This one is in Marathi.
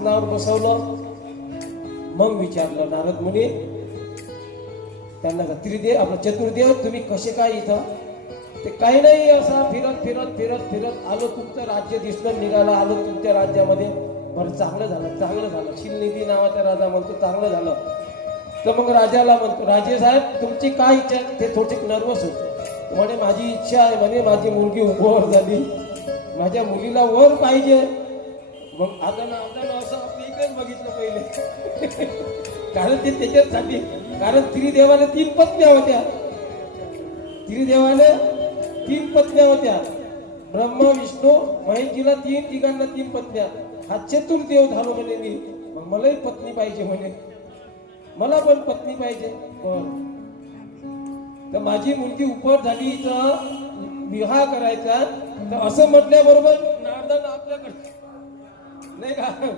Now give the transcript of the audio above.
आसनावर बसवलं. मग विचारलं नारद मुनी त्यांना, त्रिदेव आपलं चतुर्देव तुम्ही कसे काय इथं? ते काही नाही, असा फिरत फिरत फिरत फिरत आलो, तुमचं राज्य दिसलं, निघाला आलो तुमच्या राज्यामध्ये. बरं चांगलं झालं, चांगलं झालं. शिलनिधी नावाचा राजा म्हणतो चांगलं झालं. तर मग राजाला म्हणतो, राजे साहेब तुमची काय इच्छा आहे? ते थोडे नर्वस होते. म्हणे माझी इच्छा आहे, म्हणे माझी मुलगी वर झाली, माझ्या मुलीला वर पाहिजे. मग आता ना असं आपण इकडेच बघितलं पहिले. कारण ते त्याच्यासाठी, कारण त्रिदेवाला 3 पत्न्या होत्या. त्रिदेवाला 3 पत्न्या होत्या. ब्रह्मा विष्णू महेशजीला तिघांना 3 पत्न्या. हा चतुर्देव झालो म्हणे मी. मग मलाही पत्नी पाहिजे म्हणे, मला पण पत्नी पाहिजे. तर माझी मुलगी उपर झाली तर विवाह करायचा. तर असं म्हटल्याबरोबर नारदांना आपल्याकडे नाही का